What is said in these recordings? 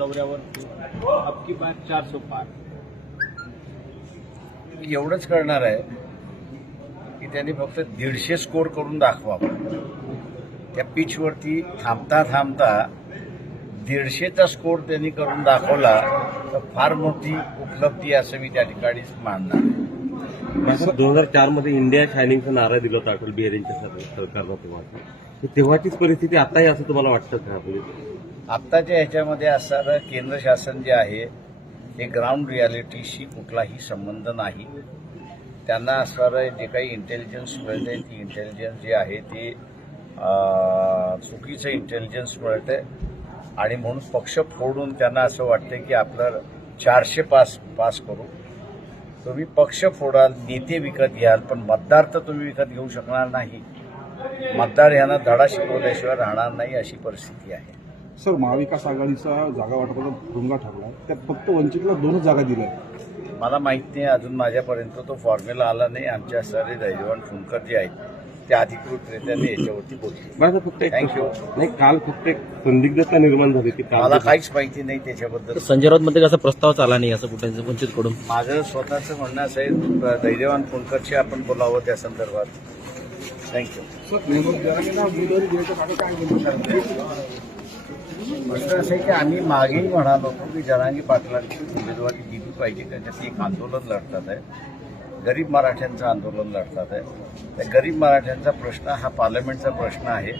दौऱ्यावर अब की बार चार सौ पार. एवढंच करणार आहे की त्यांनी फक्त दीडशे स्कोर करून दाखवावं त्या पिचवरती थांबता थांबता दीडशेचा स्कोर त्यांनी करून दाखवला तर फार मोठी उपलब्धी असं मी त्या ठिकाणी मानणार. दोन हजार चारमध्ये इंडिया शायनिंगचा नारा दिला होता अटल बिहारी यांच्या सर- सरकारनं तेव्हा. तेव्हाचीच परिस्थिती आताही असं तुम्हाला वाटतं का? म्हणजे आत्ताच्या ह्याच्यामध्ये असणारं केंद्र शासन जे आहे ते ग्राउंड रियालिटीशी कुठलाही संबंध नाही. त्यांना असणारं जे काही इंटेलिजन्स मिळते ती इंटेलिजन्स जे आहे ते चुकीचं इंटेलिजन्स मिळते आणि म्हणून पक्ष फोडून त्यांना असं वाटतं की आपलं चारशे पास पास करू. तुम्ही पक्ष फोडाल नेते विकत घ्याल पण मतदार तर तुम्ही विकत घेऊ शकणार नाही. मतदार यांना धडा शिकवल्याशिवाय राहणार नाही अशी परिस्थिती आहे. सर महाविकास आघाडीचा जागा वाटपाचा भुंगा ठरला त्यात फक्त वंचितला दोनच जागा दिल्या. मला माहीत नाही अजून माझ्यापर्यंत तो फॉर्म्युला आला नाही. आमच्या सारे दैजवान फुंकर जे आहेत ते अधिकृतरित्याने याच्यावरती बोलतील. माझं फक्त एक Thank you. नाही काल फक्त एक संदिग्धता निर्माण झाली की काल मला काहीच माहिती नाही त्याच्याबद्दल. संजय राऊत मध्ये कसा प्रस्ताव आला नाही असं कुठे वंचितकडून? माझं स्वतःचं म्हणणं असं आहे दैजवान फुंकरशी आपण बोलावं त्या संदर्भात. थँक्यू सर प्रश्न असं की आम्ही मागेही म्हणालो होतो की जरांगी पाटलांची उमेदवारी दिली पाहिजे. त्याच्यात एक आंदोलन लढतात आहे. गरीब मराठ्यांचं आंदोलन लढतात आहे. त्या गरीब मराठ्यांचा प्रश्न हा पार्लमेंटचा प्रश्न आहे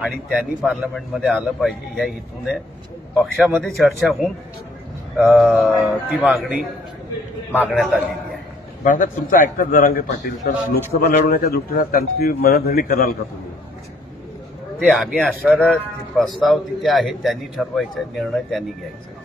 आणि त्यांनी पार्लमेंटमध्ये आलं पाहिजे. या हेतूने पक्षामध्ये चर्चा होऊन ती मागणी मागण्यात आलेली आहे. बाळासाहेब तुमचं ऐकतात जरांगे पाटील तर लोकसभा लढवण्याच्या दृष्टीनं त्यांची मनधरणी कराल का तुम्ही? ते आम्ही असणारा प्रस्ताव तिथे आहे त्यांनी ठरवायचा निर्णय त्यांनी घ्यायचा.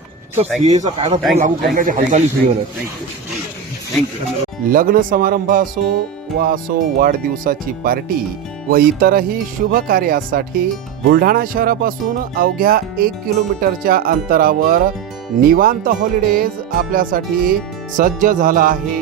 लग्न समारंभ असो वा असो वाढदिवसाची पार्टी व इतरही शुभ कार्यासाठी बुलढाणा शहरापासून अवघ्या एक किलोमीटरच्या अंतरावर निवांत हॉलिडेज आपल्यासाठी सज्ज झाला आहे.